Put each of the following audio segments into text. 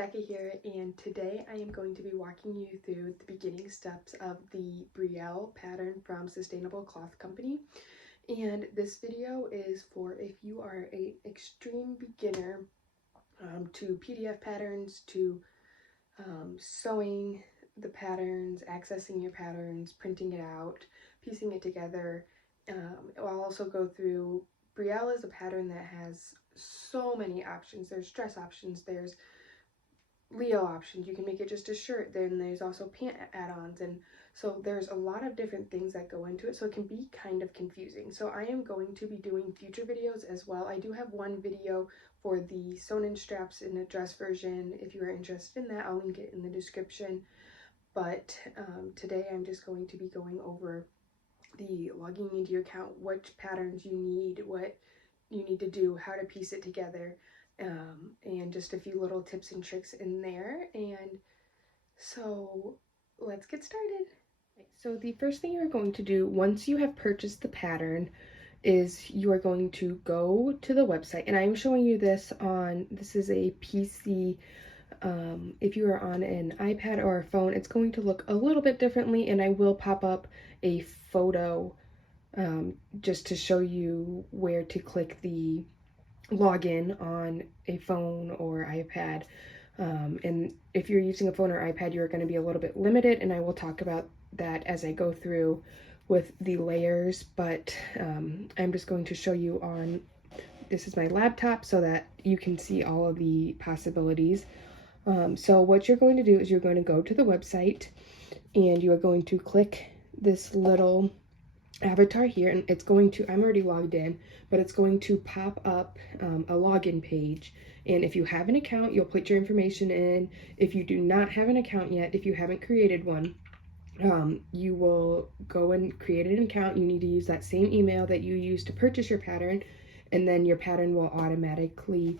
Becky here, and today I am going to be walking you through the beginning steps of the Brielle pattern from Sustainable Cloth Company. And this video is for if you are an extreme beginner to PDF patterns, to sewing the patterns, accessing your patterns, printing it out, piecing it together. I'll also go through, Brielle is a pattern that has so many options. There's dress options, there's Leo options, you can make it just a shirt, then there's also pant add-ons, and so there's a lot of different things that go into it, so it can be kind of confusing. So I am going to be doing future videos as well. I do have one video for the sewn-in straps in a dress version. If you are interested in that, I'll link it in the description. But today I'm just going to be going over the logging into your account, which patterns you need, what you need to do, how to piece it together, and just a few little tips and tricks in there. And so let's get started. So the first thing you're going to do once you have purchased the pattern is you are going to go to the website, and I'm showing you this on, this is a PC. If you are on an iPad or a phone, it's going to look a little bit differently, and I will pop up a photo just to show you where to click the login on a phone or iPad. And if you're using a phone or iPad, you're going to be a little bit limited, and I will talk about that as I go through with the layers, but I'm just going to show you on, this is my laptop so that you can see all of the possibilities. So what you're going to do is you're going to go to the website, and you are going to click this little avatar here, and it's going to, I'm already logged in, but it's going to pop up a login page. And if you have an account, you'll put your information in. If you do not have an account yet, if you haven't created one, you will go and create an account. You need to use that same email that you used to purchase your pattern, and then your pattern will automatically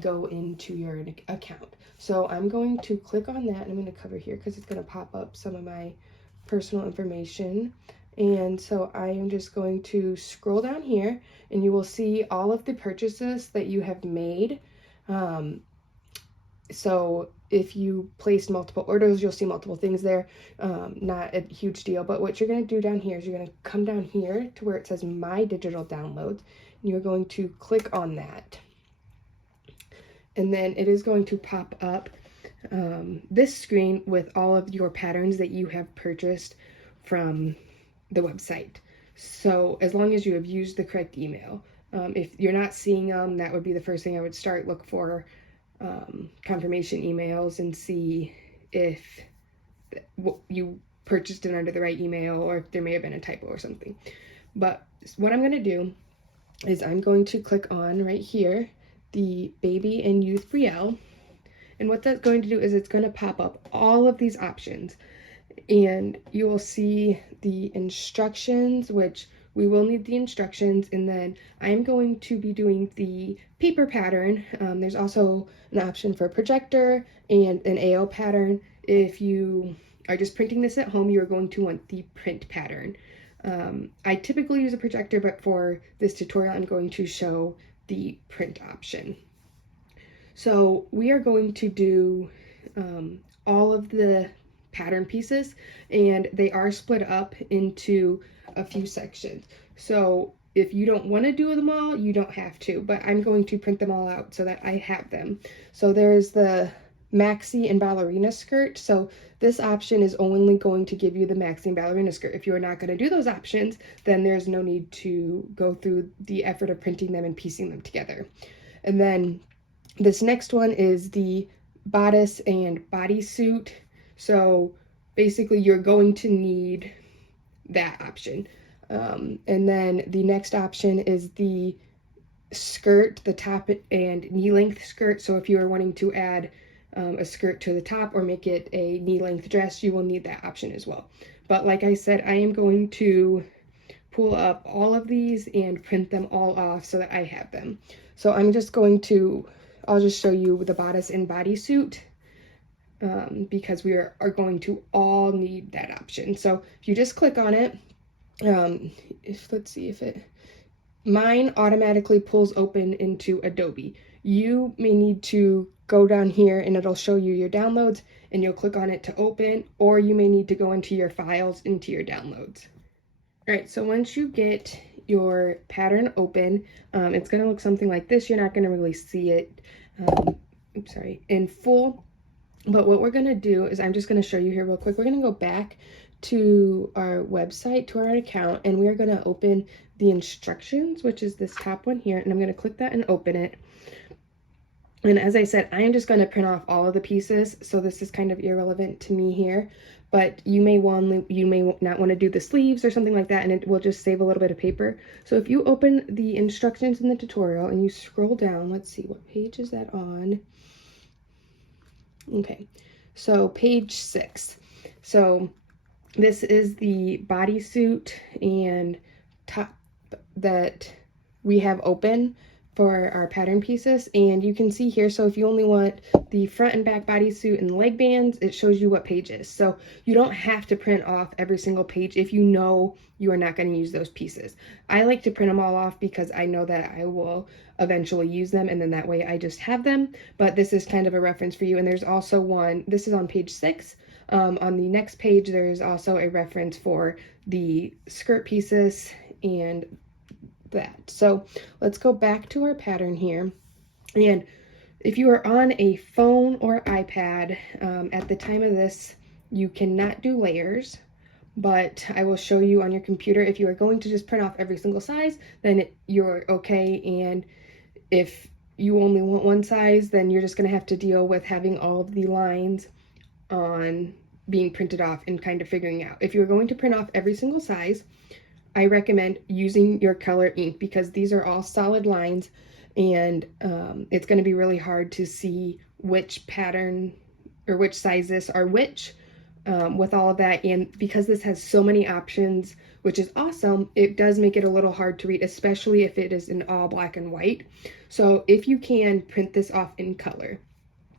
go into your account. So I'm going to click on that, and I'm going to cover here because it's going to pop up some of my personal information. And so I am just going to scroll down here, and you will see all of the purchases that you have made. So if you placed multiple orders, you'll see multiple things there. Not a huge deal, but what you're going to do down here is you're going to come down here to where it says My Digital Downloads, and you're going to click on that. And then it is going to pop up this screen with all of your patterns that you have purchased from the website. So as long as you have used the correct email. If you're not seeing them, that would be the first thing I would start. Look for confirmation emails and see if you purchased it under the right email, or if there may have been a typo or something. But what I'm going to do is I'm going to click on right here the Baby and Youth Brielle, and what that's going to do is it's going to pop up all of these options, and you will see the instructions, which we will need the instructions, and then I'm going to be doing the paper pattern. There's also an option for a projector and an AO pattern. If you are just printing this at home, you're going to want the print pattern. I typically use a projector, but for this tutorial, I'm going to show the print option. So we are going to do all of the pattern pieces, and they are split up into a few sections. So if you don't want to do them all, you don't have to, but I'm going to print them all out so that I have them. So there's the maxi and ballerina skirt. So this option is only going to give you the maxi and ballerina skirt. If you're not going to do those options, then there's no need to go through the effort of printing them and piecing them together. And then this next one is the bodice and bodysuit. So basically you're going to need that option. And then the next option is the skirt, the top and knee length skirt. So if you are wanting to add a skirt to the top or make it a knee length dress, you will need that option as well. But like I said, I am going to pull up all of these and print them all off so that I have them. So I'm just going to, I'll just show you the bodice and bodysuit, because we are going to all need that option. So if you just click on it, let's see if it, mine automatically pulls open into Adobe. You may need to go down here and it'll show you your downloads, and you'll click on it to open, or you may need to go into your files, into your downloads. All right, so once you get your pattern open, it's going to look something like this. You're not going to really see it in full, but what we're going to do is I'm just going to show you here real quick. We're going to go back to our website, to our account, and we are going to open the instructions, which is this top one here, and I'm going to click that and open it. And as I said, I am just going to print off all of the pieces, so this is kind of irrelevant to me here, but you may not want to do the sleeves or something like that, and it will just save a little bit of paper. So if you open the instructions in the tutorial and you scroll down, let's see, what page is that on? Okay, so page 6. So this is the bodysuit and top that we have open for our pattern pieces, and you can see here, so if you only want the front and back bodysuit and leg bands, it shows you what pages. So you don't have to print off every single page if you know you are not going to use those pieces. I like to print them all off because I know that I will eventually use them, and then that way I just have them. But this is kind of a reference for you. And there's also one, this is on page 6. On the next page, there is also a reference for the skirt pieces and that. So let's go back to our pattern here. And if you are on a phone or iPad, at the time of this, you cannot do layers, but I will show you on your computer. If you are going to just print off every single size, then you're okay. And if you only want one size, then you're just going to have to deal with having all of the lines on being printed off and kind of figuring out. If you're going to print off every single size, I recommend using your color ink, because these are all solid lines, and it's going to be really hard to see which pattern or which sizes are which with all of that. And because this has so many options, which is awesome, it does make it a little hard to read, especially if it is in all black and white. So if you can, print this off in color.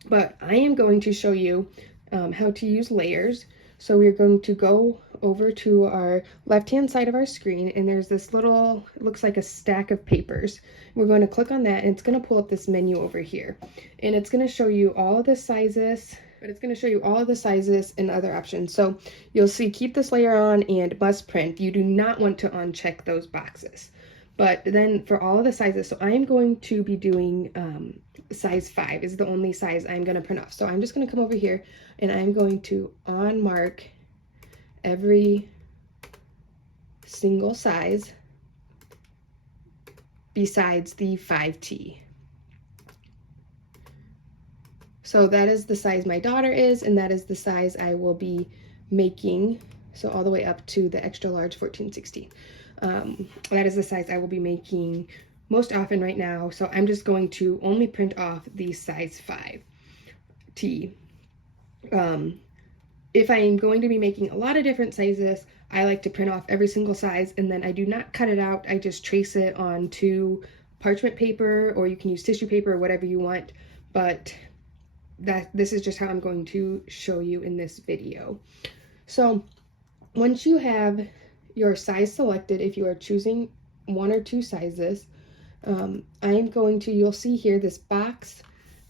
But I am going to show you how to use layers. So we're going to go over to our left-hand side of our screen, and there's this little, it looks like a stack of papers. We're going to click on that, and it's going to pull up this menu over here. And it's going to show you all of the sizes, but it's going to show you all of the sizes and other options. So you'll see keep this layer on and must print. You do not want to uncheck those boxes. But then for all of the sizes, so I'm going to be doing size 5 is the only size I'm going to print off. So I'm just going to come over here and I'm going to unmark every single size besides the 5T. So that is the size my daughter is, and that is the size I will be making. So all the way up to the extra large 14/16. That is the size I will be making most often right now. So I'm just going to only print off the size 5T. If I am going to be making a lot of different sizes, I like to print off every single size, and then I do not cut it out. I just trace it onto parchment paper, or you can use tissue paper or whatever you want. But this is just how I'm going to show you in this video. So once you have your size selected, if you are choosing 1 or 2 sizes, I'm going to, you'll see here this box,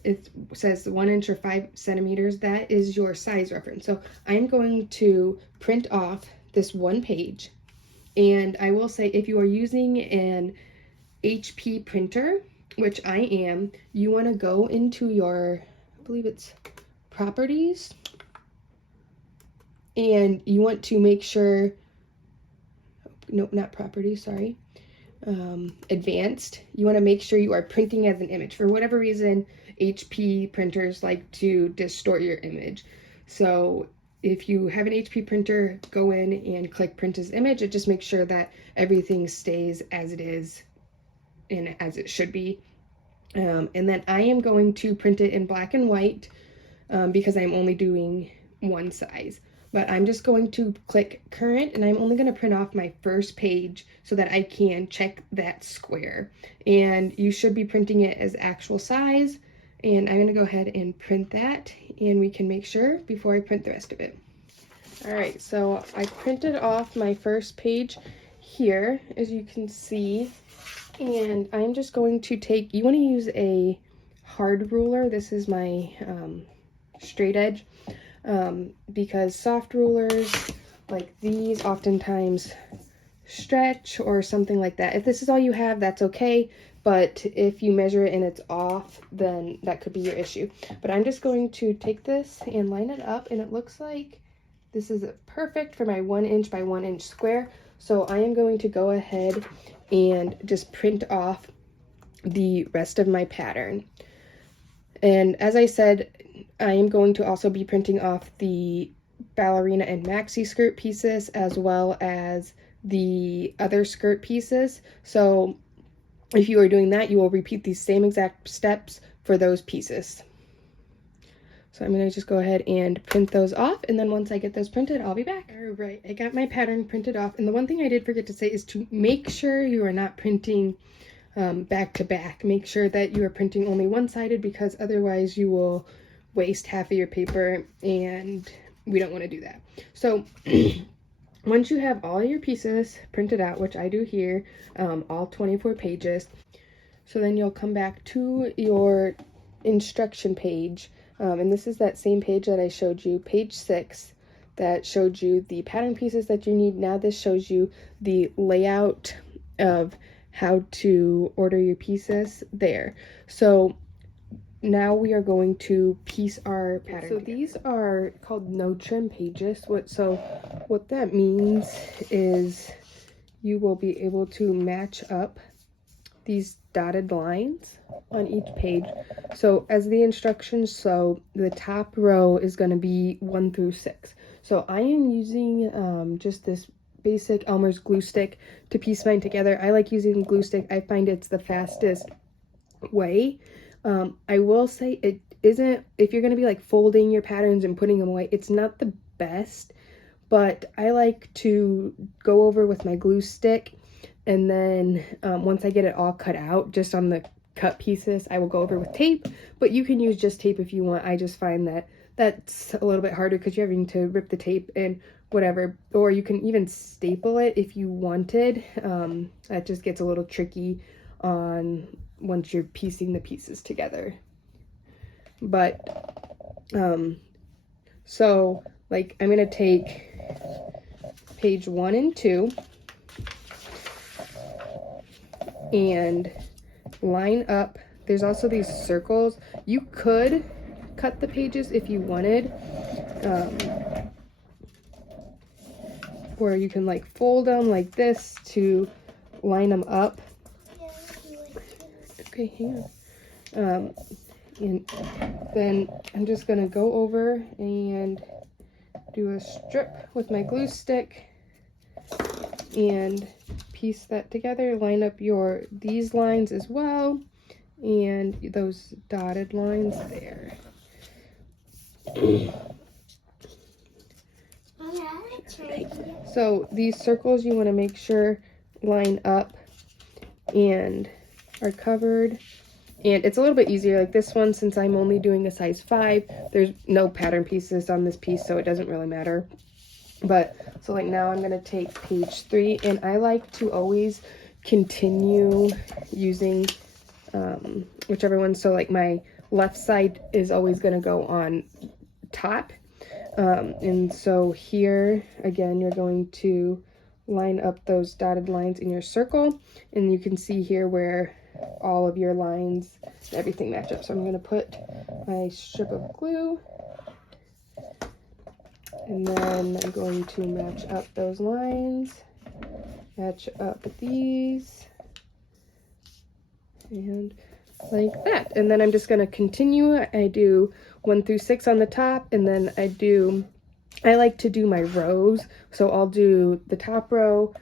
it says 1 inch or 5 centimeters. That is your size reference. So I'm going to print off this one page. And I will say, if you are using an HP printer, which I am, you want to go into your, I believe it's properties, and you want to make sure, nope, not properties, sorry, advanced. You want to make sure you are printing as an image. For whatever reason, HP printers like to distort your image. So if you have an HP printer, go in and click print as image. It just makes sure that everything stays as it is and as it should be. And then I am going to print it in black and white because I'm only doing one size. But I'm just going to click current, and I'm only going to print off my first page so that I can check that square. And you should be printing it as actual size. And I'm going to go ahead and print that, and we can make sure before I print the rest of it. All right, so I printed off my first page here, as you can see. And I'm just going to take, you want to use a hard ruler. This is my straight edge, because soft rulers like these oftentimes stretch or something like that. If this is all you have, that's okay, but if you measure it and it's off, then that could be your issue. But I'm just going to take this and line it up, and it looks like this is perfect for my 1 inch by 1 inch square. So I am going to go ahead and just print off the rest of my pattern. And as I said, I am going to also be printing off the ballerina and maxi skirt pieces as well as the other skirt pieces. So if you are doing that, you will repeat these same exact steps for those pieces. So I'm going to just go ahead and print those off, and then once I get those printed, I'll be back. All right, I got my pattern printed off, and the one thing I did forget to say is to make sure you are not printing back to back. Make sure that you are printing only one-sided, because otherwise you will waste half of your paper, and we don't want to do that. So once you have all your pieces printed out, which I do here, all 24 pages, so then you'll come back to your instruction page, and this is that same page that I showed you, page 6, that showed you the pattern pieces that you need. Now this shows you the layout of how to order your pieces there. So now we are going to piece our pattern. So these are called no trim pages. What that means is you will be able to match up these dotted lines on each page. So as the instructions, so the top row is going to be 1 through 6. So I am using just this basic Elmer's glue stick to piece mine together. I like using glue stick. I find it's the fastest way. I will say it isn't, if you're going to be like folding your patterns and putting them away, it's not the best, but I like to go over with my glue stick, and then once I get it all cut out, just on the cut pieces, I will go over with tape, but you can use just tape if you want. I just find that that's a little bit harder because you're having to rip the tape and whatever, or you can even staple it if you wanted. That just gets a little tricky on once you're piecing the pieces together. But so like I'm gonna take page 1 and 2 and line up. There's also these circles. You could cut the pages if you wanted, or you can like fold them like this to line them up. Okay, hang on. And then I'm just gonna go over and do a strip with my glue stick and piece that together. Line up these lines as well, and those dotted lines there. So these circles you want to make sure line up and are covered. And it's a little bit easier, like this one, since I'm only doing a size 5, there's no pattern pieces on this piece, so it doesn't really matter. But so like now I'm going to take page 3, and I like to always continue using whichever one. So like my left side is always going to go on top, and so here again you're going to line up those dotted lines in your circle, and you can see here where all of your lines and everything match up. So I'm going to put my strip of glue, and then I'm going to match up those lines, match up these, and like that. And then I'm just going to continue. I do 1 through 6 on the top, and then I like to do my rows. So I'll do the top row,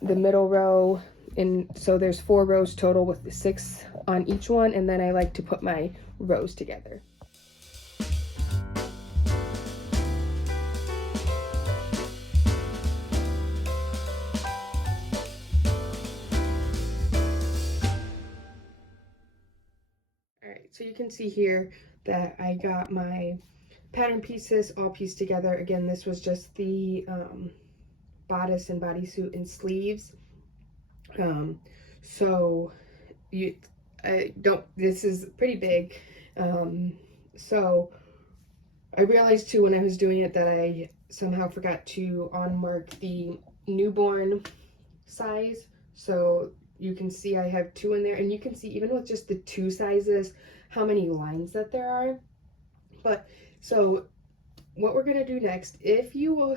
the middle row, and so there's 4 rows total with the 6 on each one, and then I like to put my rows together. Alright, so you can see here that I got my pattern pieces all pieced together. Again, this was just the bodice and bodysuit and sleeves. So this is pretty big. So I realized too when I was doing it that I somehow forgot to unmark the newborn size. So you can see I have 2 in there, and you can see even with just the 2 sizes how many lines that there are. But so what we're going to do next, if you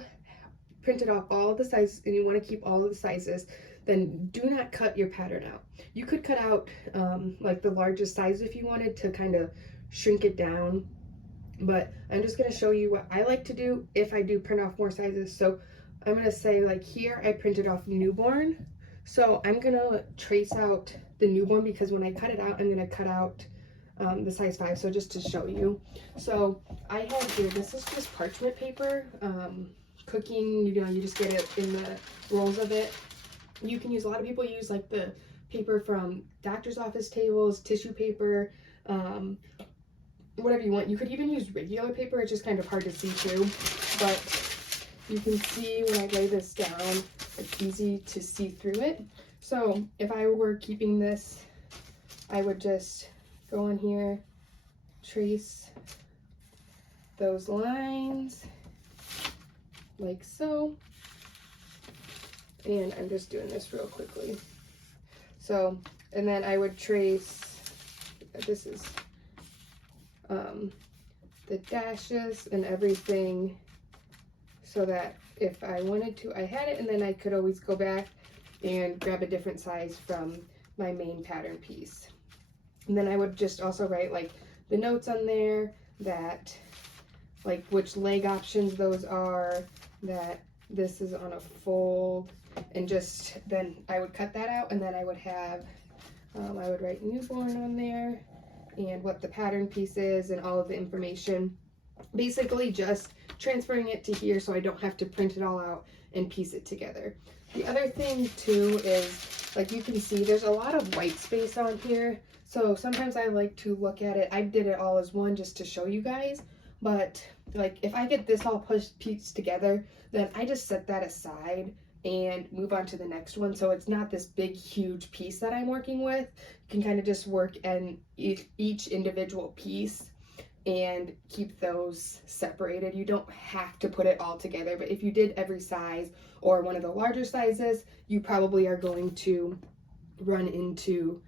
printed off all of the sizes and you want to keep all of the sizes, then do not cut your pattern out. You could cut out like the largest size if you wanted to kind of shrink it down, but I'm just going to show you what I like to do if I do print off more sizes. So I'm going to say, like, here I printed off newborn, so I'm going to trace out the newborn because when I cut it out, I'm going to cut out the size 5. So just to show you, so I have here, this is just parchment paper, cooking, you know, you just get it in the rolls of it. You can use, a lot of people use like the paper from doctor's office tables, tissue paper, whatever you want. You could even use regular paper, it's just kind of hard to see too, but you can see when I lay this down, it's easy to see through it. So if I were keeping this, I would just go on here, trace those lines like so, and I'm just doing this real quickly. So, and then I would trace, this is the dashes and everything, so that if I wanted to, I had it, and then I could always go back and grab a different size from my main pattern piece. And then I would just also write like the notes on there, that like which leg options those are, that this is on a fold, and just then I would cut that out, and then I would have I would write newborn on there and what the pattern piece is and all of the information, basically just transferring it to here so I don't have to print it all out and piece it together. The other thing too is, like, you can see there's a lot of white space on here, so sometimes I like to look at it, I did it all as one just to show you guys, but like if I get this all pieced together, then I just set that aside and move on to the next one. So it's not this big huge piece that I'm working with. You can kind of just work in each individual piece and keep those separated. You don't have to put it all together, but if you did every size or one of the larger sizes, you probably are going to run into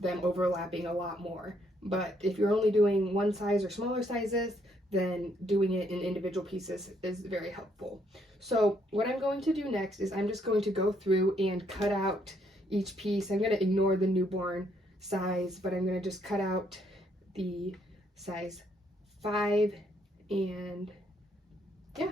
them overlapping a lot more. But if you're only doing one size or smaller sizes, then doing it in individual pieces is very helpful. So what I'm going to do next is I'm just going to go through and cut out each piece. I'm going to ignore the newborn size, but I'm going to just cut out the size 5, and yeah.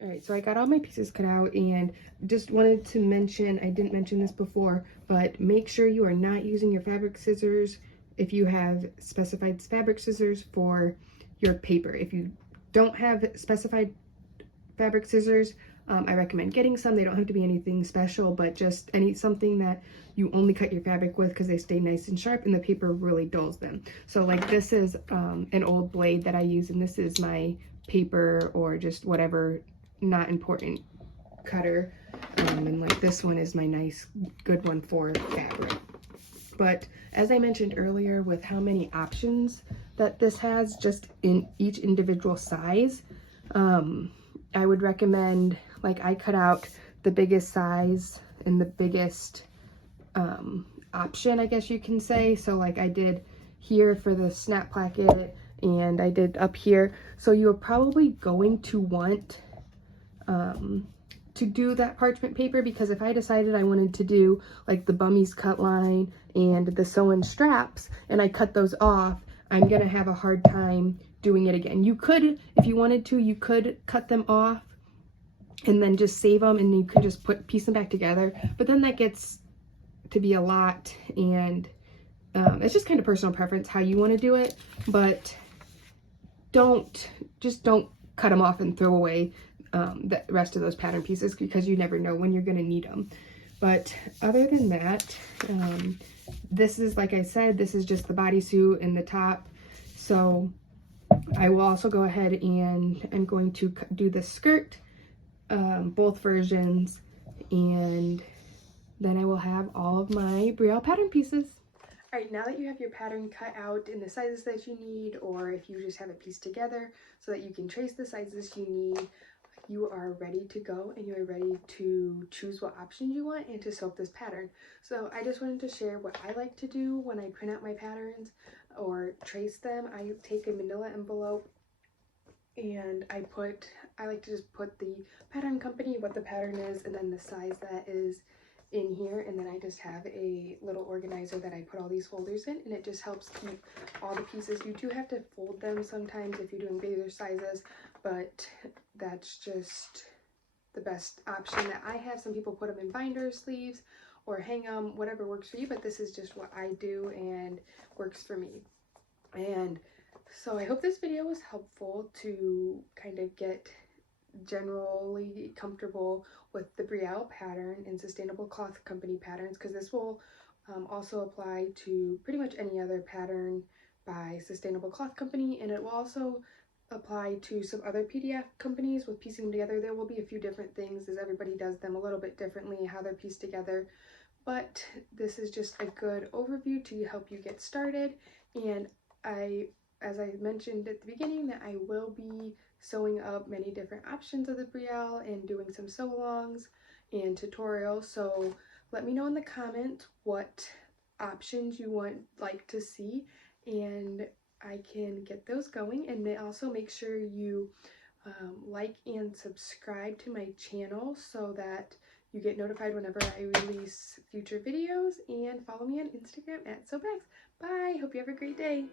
Alright, so I got all my pieces cut out, and just wanted to mention, I didn't mention this before, but make sure you are not using your fabric scissors if you have specified fabric scissors for your paper. If you don't have specified fabric scissors, I recommend getting some. They don't have to be anything special, but just something that you only cut your fabric with, because they stay nice and sharp and the paper really dulls them. So like this is an old blade that I use, and this is my paper or just whatever not important cutter, and like this one is my nice good one for fabric. But as I mentioned earlier, with how many options that this has just in each individual size, I would recommend, like, I cut out the biggest size and the biggest option, I guess you can say. So like I did here for the snap placket, and I did up here. So you're probably going to want to do that parchment paper, because if I decided I wanted to do like the bummies cut line and the sew-in straps, and I cut those off, I'm gonna have a hard time doing it again. You could, if you wanted to, you could cut them off and then just save them, and you could just piece them back together, but then that gets to be a lot, and it's just kind of personal preference how you want to do it. But don't cut them off and throw away the rest of those pattern pieces, because you never know when you're going to need them. But other than that, this is, like I said, this is just the bodysuit and the top. So I will also go ahead and I'm going to do the skirt, both versions, and then I will have all of my Brielle pattern pieces. All right, now that you have your pattern cut out in the sizes that you need, or if you just have it pieced together so that you can trace the sizes you need, you are ready to go and you are ready to choose what options you want and to sew up this pattern. So I just wanted to share what I like to do when I print out my patterns or trace them. I take a manila envelope and I like to just put the pattern company, what the pattern is, and then the size that is in here, and then I just have a little organizer that I put all these folders in, and it just helps keep all the pieces. You do have to fold them sometimes if you're doing bigger sizes, but that's just the best option that I have. Some people put them in binders, sleeves, or hang them, whatever works for you, but this is just what I do and works for me. And so I hope this video was helpful to kind of get generally comfortable with the Brielle pattern and Sustainable Cloth Company patterns, because this will also apply to pretty much any other pattern by Sustainable Cloth Company, and it will also apply to some other PDF companies with piecing them together. There will be a few different things as everybody does them a little bit differently, how they're pieced together, but this is just a good overview to help you get started. And as I mentioned at the beginning, that I will be sewing up many different options of the Brielle and doing some sew-alongs and tutorials. So let me know in the comments what options you like to see, and I can get those going. And also make sure you like and subscribe to my channel so that you get notified whenever I release future videos, and follow me on Instagram at SewBags. Bye! Hope you have a great day.